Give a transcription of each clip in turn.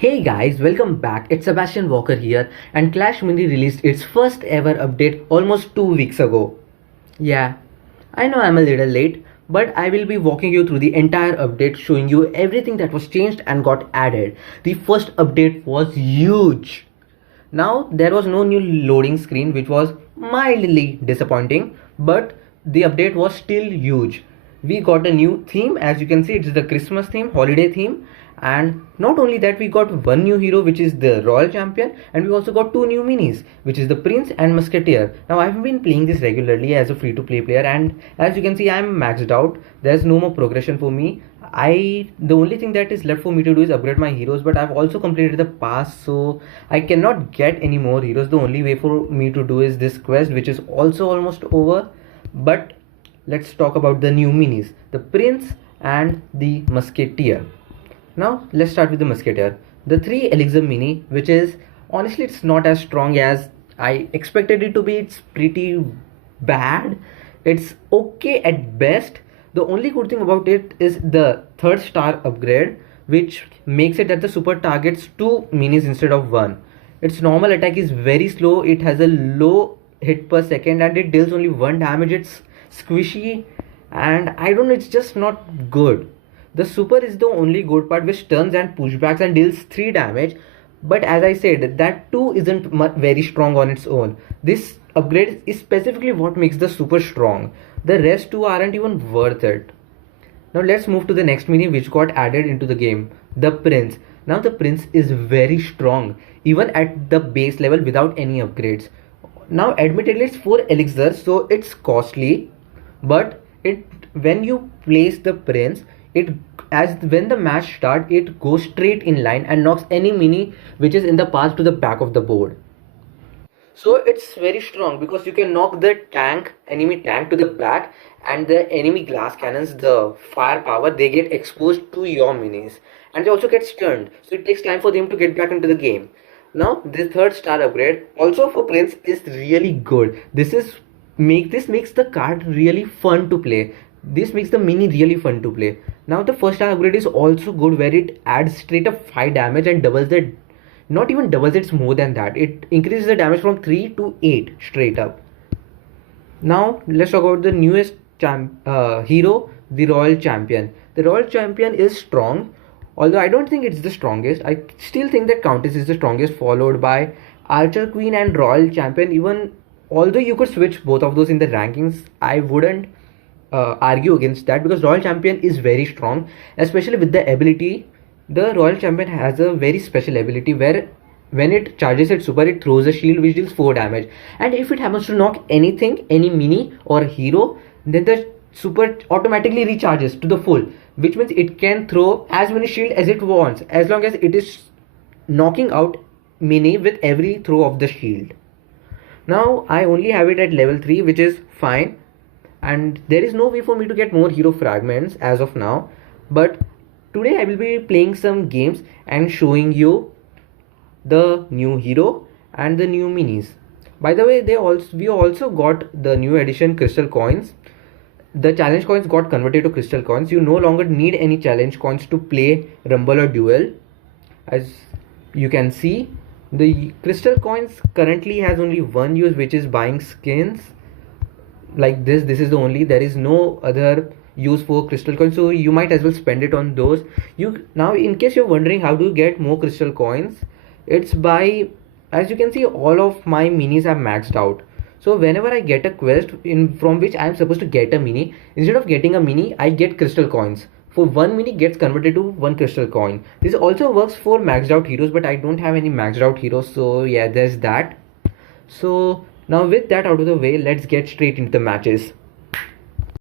Hey guys, welcome back. It's Sebastian Walker here, and Clash Mini released its first ever update almost 2 weeks ago. Yeah, I know I'm a little late, but I will be walking you through the entire update, showing you everything that was changed and got added. The first update was huge. Now, there was no new loading screen, which was mildly disappointing, but the update was still huge. We got a new theme, as you can see, it's the Christmas theme, holiday theme, and not only that, we got one new hero, which is the Royal Champion, and we also got two new minis, which is the Prince and Musketeer. Now, I've been playing this regularly as a free to play player, and as you can see, I'm maxed out. There's no more progression for me. The only thing that is left for me to do is upgrade my heroes, but I've also completed the pass, so I cannot get any more heroes. The only way for me to do is this quest, which is also almost over. But let's talk about the new minis, the Prince and the Musketeer. Now let's start with the Musketeer, the 3 elixir mini, which is honestly it's not as strong as I expected it to be. It's pretty bad. It's okay at best. The only good thing about it is the 3rd star upgrade, which makes it that the super targets 2 minis instead of 1. Its normal attack is very slow, it has a low hit per second, and it deals only 1 damage. It's squishy, and I don't know, it's just not good. The super is the only good part, which turns and pushbacks and deals 3 damage, but as I said, that too isn't very strong on its own. This upgrade is specifically what makes the super strong. The rest two aren't even worth it. Now let's move to the next mini which got added into the game, the Prince. Now the Prince is very strong even at the base level without any upgrades. Now admittedly it's 4 elixirs, so it's costly, but it when you place the Prince, it as when the match starts, it goes straight in line and knocks any mini which is in the path to the back of the board. So it's very strong because you can knock the enemy tank to the back, and the enemy glass cannons, the firepower, they get exposed to your minis, and they also get stunned. So it takes time for them to get back into the game. Now the 3rd star upgrade also for Prince is really good. This makes the card really fun to play. This makes the mini really fun to play. Now the 1st star upgrade is also good, where it adds straight up 5 damage and doubles the, not even doubles, it's more than that. It increases the damage from 3 to 8 straight up. Now let's talk about the newest hero, the Royal Champion. The Royal Champion is strong, although I don't think it's the strongest. I still think that Countess is the strongest, followed by Archer Queen and Royal Champion. Even although you could switch both of those in the rankings, I wouldn't argue against that, because Royal Champion is very strong, especially with the ability. The Royal Champion has a very special ability where when it charges its super, it throws a shield which deals 4 damage, and if it happens to knock anything, any mini or hero, then the super automatically recharges to the full, which means it can throw as many shield as it wants, as long as it is knocking out mini with every throw of the shield. Now I only have it at level 3, which is fine, and there is no way for me to get more hero fragments as of now, but today I will be playing some games and showing you the new hero and the new minis. By the way, we also got the new edition crystal coins. The challenge coins got converted to crystal coins. You no longer need any challenge coins to play rumble or duel. As you can see, the crystal coins currently has only one use, which is buying skins like this. This is the only, there is no other use for crystal coins, so you might as well spend it on those. Now in case you're wondering how do you get more crystal coins, it's by, as you can see, all of my minis are maxed out. So whenever I get a quest from which I am supposed to get a mini, instead of getting a mini, I get crystal coins. For 1 mini gets converted to 1 crystal coin. This also works for maxed out heroes, but I don't have any maxed out heroes, so yeah, there's that. So now with that out of the way, let's get straight into the matches.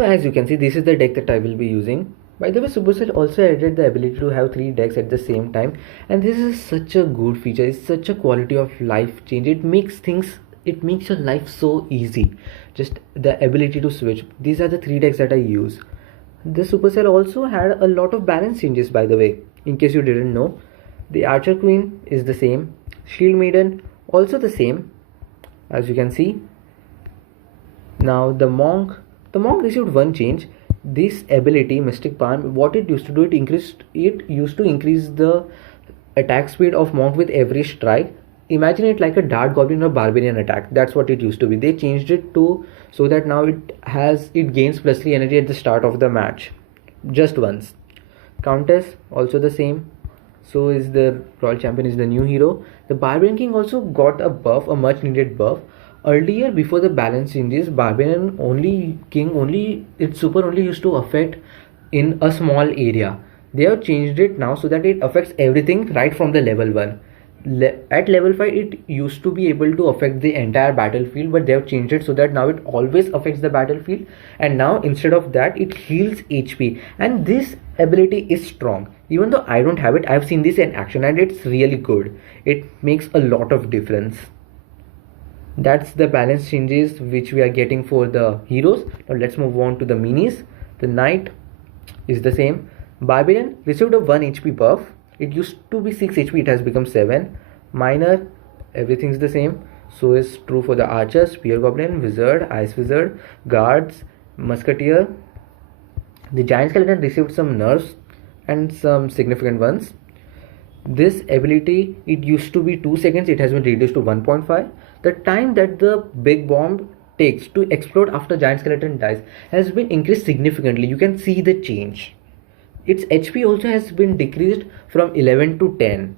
As you can see, this is the deck that I will be using. By the way, Supercell also added the ability to have 3 decks at the same time, and this is such a good feature. It's such a quality of life change. It makes your life so easy. Just the ability to switch. These are the 3 decks that I use. The Supercell also had a lot of balance changes, by the way, in case you didn't know. The Archer Queen is the same. Shield Maiden also the same, as you can see. Now the Monk received one change. This ability, Mystic Palm, what it used to do, it used to increase the attack speed of monk with every strike. Imagine it like a dart goblin or barbarian attack. That's what it used to be. They changed it to so that now it gains plus 3 energy at the start of the match, just once. Countess also the same. So is the Royal Champion is the new hero. The Barbarian King also got a buff, a much needed buff. Earlier, before the balance changes, Barbarian only King only its super only used to affect in a small area. They have changed it now so that it affects everything right from the level 1. At level 5 it used to be able to affect the entire battlefield, but they have changed it so that now it always affects the battlefield, and now instead of that it heals HP. And this ability is strong. Even though I don't have it, I've seen this in action and it's really good. It makes a lot of difference. That's the balance changes which we are getting for the heroes. Now let's move on to the minis. The knight is the same. Barbarian received a 1 HP buff. It used to be 6 HP, it has become 7. Minor, everything's the same. So is true for the archer, spear goblin, wizard, ice wizard, guards, musketeer. The giant skeleton received some nerfs and some significant ones. This ability, it used to be 2 seconds, it has been reduced to 1.5. The time that the big bomb takes to explode after giant skeleton dies has been increased significantly. You can see the change. Its HP also has been decreased from 11 to 10.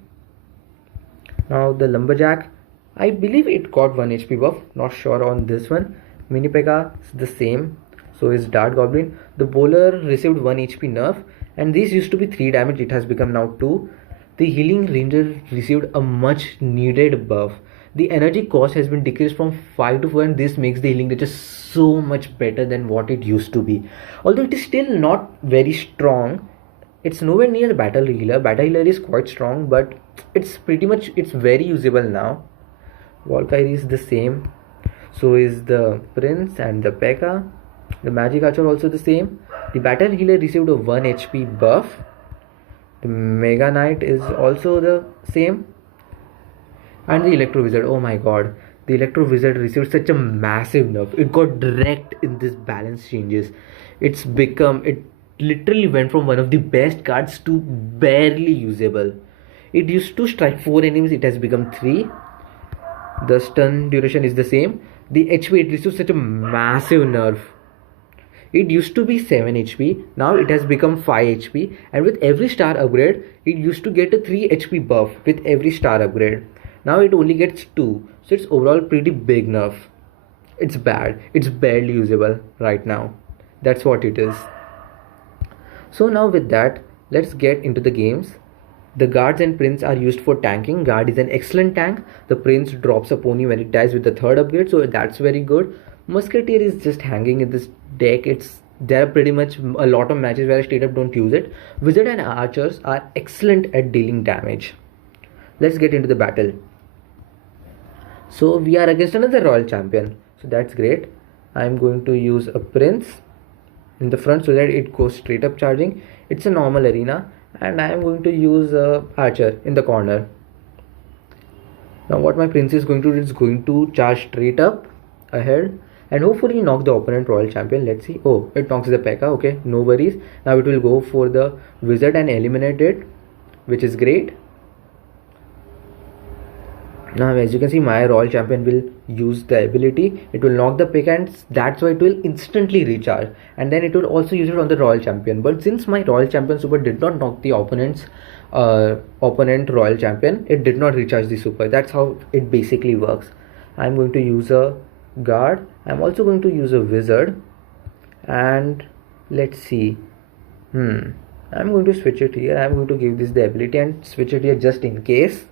Now the lumberjack, I believe it got 1 HP buff, not sure on this one. Mini P.E.K.K.A is the same, so is dart goblin. The bowler received 1 HP nerf, and this used to be 3 damage, it has become now 2. The healing ranger received a much needed buff. The energy cost has been decreased from 5 to 4, and this makes the healing ranger so much better than what it used to be. Although it is still not very strong, it's nowhere near battle healer. Battle healer is quite strong, but it's very usable now. Valkyrie is the same, so is the prince and the P.E.K.K.A. The magic archer also the same. The battle healer received a 1 HP buff. The mega knight is also the same. And the electro wizard, oh my god, the electro wizard received such a massive nerf. It got direct in this balance changes. It literally went from one of the best cards to barely usable. It used to strike 4 enemies, it has become 3. The stun duration is the same. The HP, it received such a massive nerf. It used to be 7 HP, now it has become 5 HP, and with every star upgrade it used to get a 3 HP buff with every star upgrade. Now it only gets 2, so it's overall pretty big nerf. It's bad, it's barely usable right now. That's what it is. So now with that, let's get into the games. The guards and prince are used for tanking. Guard is an excellent tank. The prince drops a pony when it dies with the 3rd upgrade, so that's very good. Musketeer is just hanging in this deck. There are pretty much a lot of matches where I straight up don't use it. Wizard and archers are excellent at dealing damage. Let's get into the battle. So we are against another royal champion, so that's great. I'm going to use a prince in the front so that it goes straight up charging. It's a normal arena, and I am going to use a archer in the corner. Now what my prince is going to do is going to charge straight up ahead and hopefully knock the opponent royal champion. Let's see. Oh, it knocks the P.E.K.K.A. Okay, no worries. Now it will go for the wizard and eliminate it, which is great. Now as you can see, my royal champion will use the ability. It will knock the P.E.K.K.A. and that's why it will instantly recharge, and then it will also use it on the royal champion. But since my royal champion super did not knock the opponent royal champion, it did not recharge the super. That's how it basically works. I'm going to use a guard. I'm also going to use a wizard, and let's see. I'm going to switch it here. I'm going to give this the ability and switch it here just in case.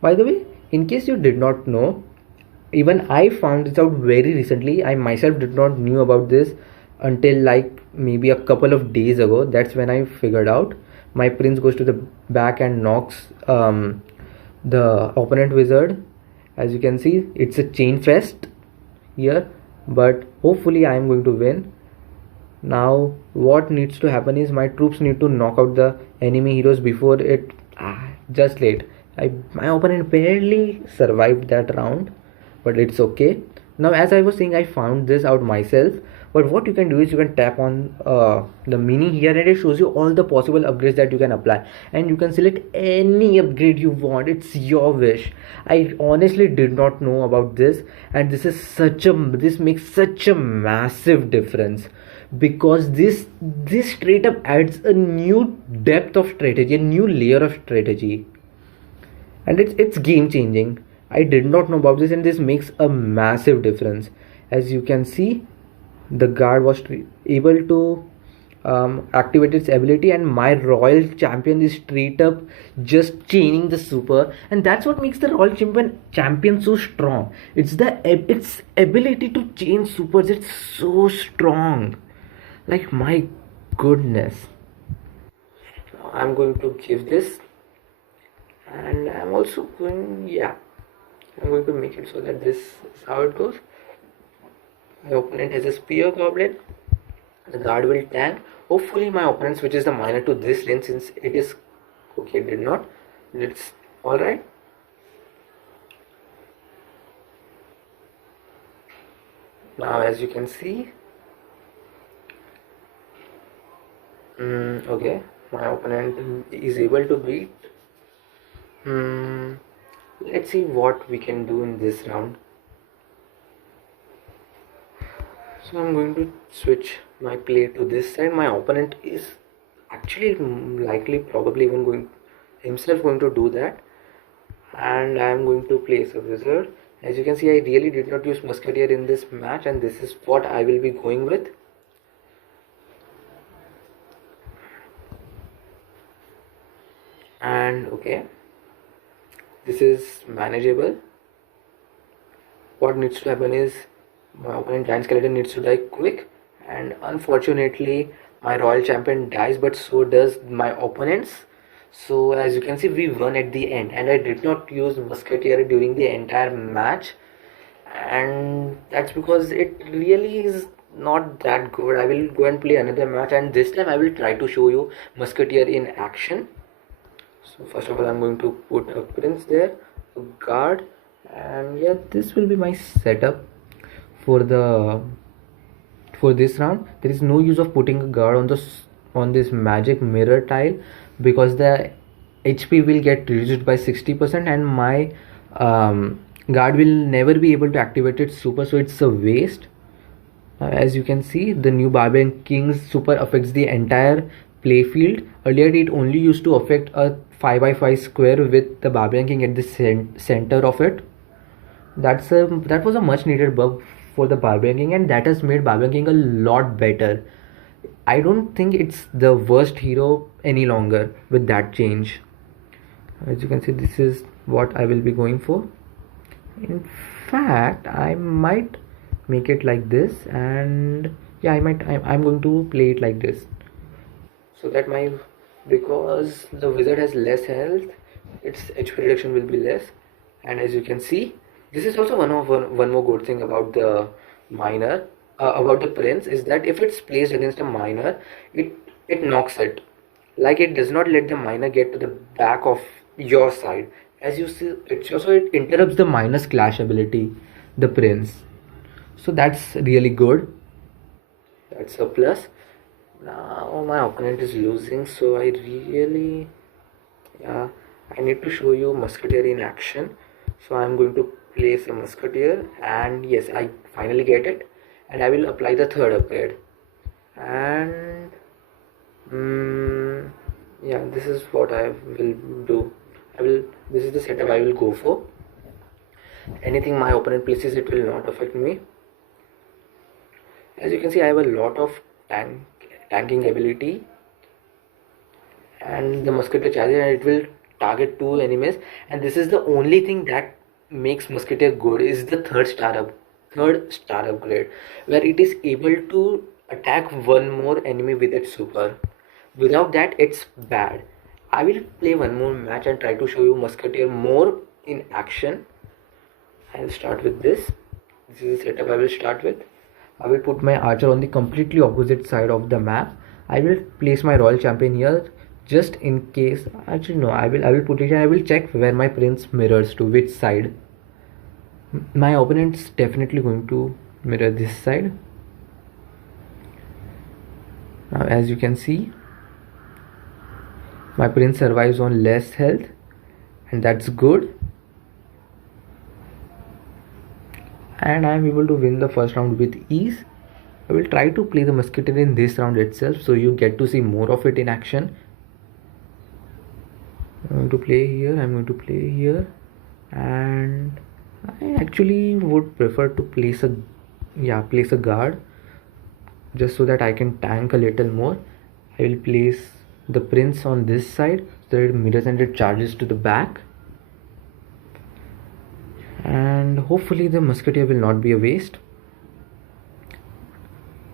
By the way, in case you did not know, even I found this out very recently. I myself did not knew about this until like maybe a couple of days ago. That's when I figured out. My prince goes to the back and knocks the opponent wizard. As you can see, it's a chain fest here, but hopefully I am going to win. Now what needs to happen is my troops need to knock out the enemy heroes before it just late. My opponent barely survived that round, but it's okay. Now as I was saying, I found this out myself. But what you can do is you can tap on the mini here, and it shows you all the possible upgrades that you can apply, and you can select any upgrade you want. It's your wish. I honestly did not know about this, and this makes such a massive difference, because this straight up adds a new depth of strategy, a new layer of strategy, and it's game changing. I did not know about this, and this makes a massive difference. As you can see, the guard was able to activate its ability, and my royal champion is straight up just chaining the super, and that's what makes the royal champion so strong. Its ability to chain supers. It's so strong, like, my goodness. I'm going to give this, and I'm also going, yeah, I'm going to make it so that this is how it goes. My opponent has a spear goblin. The guard will tank. Hopefully my opponent switches the miner to this lane, since it is okay. It did not. It's alright. Now as you can see, okay, my opponent is able to beat. Let's see what we can do in this round. So I'm going to switch my play to this side. My opponent is actually probably even going to do that, and I'm going to place a wizard. As you can see, I really did not use musketeer in this match, and this is what I will be going with. And okay, this is manageable. What needs to happen is my opponent giant skeleton needs to die quick, and unfortunately my royal champion dies, but so does my opponent's. So as you can see, we won at the end, and I did not use musketeer during the entire match, and that's because it really is not that good. I will go and play another match, and this time I will try to show you musketeer in action. So first of all, I'm going to put a prince there, a guard, and yeah, this will be my setup for this round. There is no use of putting a guard on this magic mirror tile, because the HP will get reduced by 60%, and my guard will never be able to activate its super, so it's a waste. As you can see, the new Barbarian King's super affects the entire playfield. Earlier it only used to affect a 5x5 square with the Barbarian King at the center of it. That was a much needed buff for the Barbarian King, and that has made Barbarian King a lot better. I don't think it's the worst hero any longer with that change. As you can see, this is what I will be going for. In fact, I might make it like this, and yeah, I'm going to play it like this, so that because the wizard has less health, its HP reduction will be less. And as you can see, this is also one more good thing about the miner, about the prince, is that if it's placed against a miner, it knocks it. Like, it does not let the miner get to the back of your side. As you see, it interrupts the miner's clash ability, the prince. So that's really good. That's a plus. Now my opponent is losing, so I need to show you musketeer in action. So I'm going to place a musketeer, and yes, I finally get it, and I will apply the third upgrade. And yeah, this is what I will do. This is the setup I will go for. Anything my opponent places, it will not affect me. As you can see, I have a lot of tanking ability, and the musketeer charges, and it will target 2 enemies. And this is the only thing that makes musketeer good, is the third star upgrade, where it is able to attack one more enemy with its super. Without that, it's bad. I will play one more match and try to show you musketeer more in action. I'll start with this. This is the setup I will start with. I will put my archer on the completely opposite side of the map. I will place my royal champion here, just in case. Actually no, I will put it, and I will check where my prince mirrors to, which side. My opponent's definitely going to mirror this side. Now as you can see, my prince survives on less health, and that's good. And I am able to win the first round with ease. I will try to play the musketeer in this round itself, so you get to see more of it in action. I'm going to play here, I'm going to play here, and I actually would prefer to place a guard, just so that I can tank a little more. I will place the prince on this side so that it mirrors and it charges to the back, and hopefully the musketeer will not be a waste.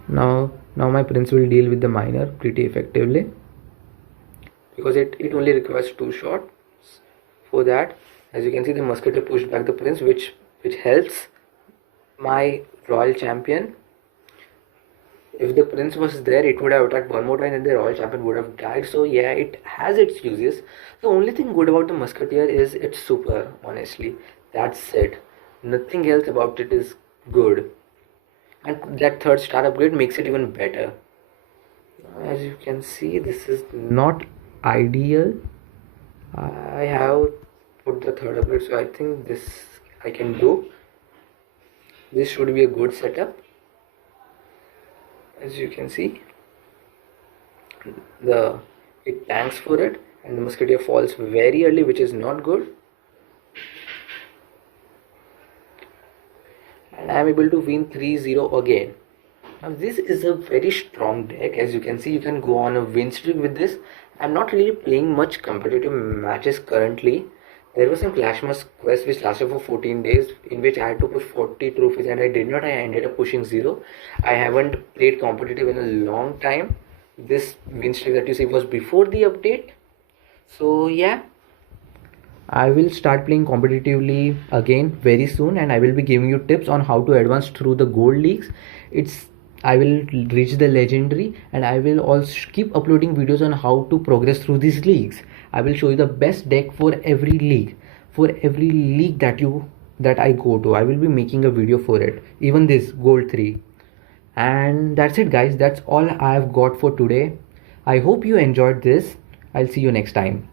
Now my prince will deal with the miner pretty effectively, because it only requires 2 shots. For that, as you can see, the musketeer pushed back the prince, which helps my royal champion. If the prince was there, it would have attacked one more time and the royal champion would have died. So yeah, it has its uses. The only thing good about the musketeer is it's super, honestly. That's it. Nothing else about it is good. And that 3rd star upgrade makes it even better. As you can see, this is not ideal. I have put the 3rd upgrade, so I think this I can do. This should be a good setup. As you can see, it tanks for it, and the musketeer falls very early, which is not good. And I am able to win 3-0 again. Now this is a very strong deck. As you can see, you can go on a win streak with this. I'm not really playing much competitive matches currently. There was some Clashmas quest which lasted for 14 days, in which I had to push 40 trophies, and I did not. I ended up pushing 0. I haven't played competitive in a long time. This win streak that you see was before the update. So yeah, I will start playing competitively again very soon, and I will be giving you tips on how to advance through the gold leagues. I will reach the legendary, and I will also keep uploading videos on how to progress through these leagues. I will show you the best deck for every league. For every league that I go to, I will be making a video for it. Even this gold 3. And that's it guys. That's all I have got for today. I hope you enjoyed this. I'll see you next time.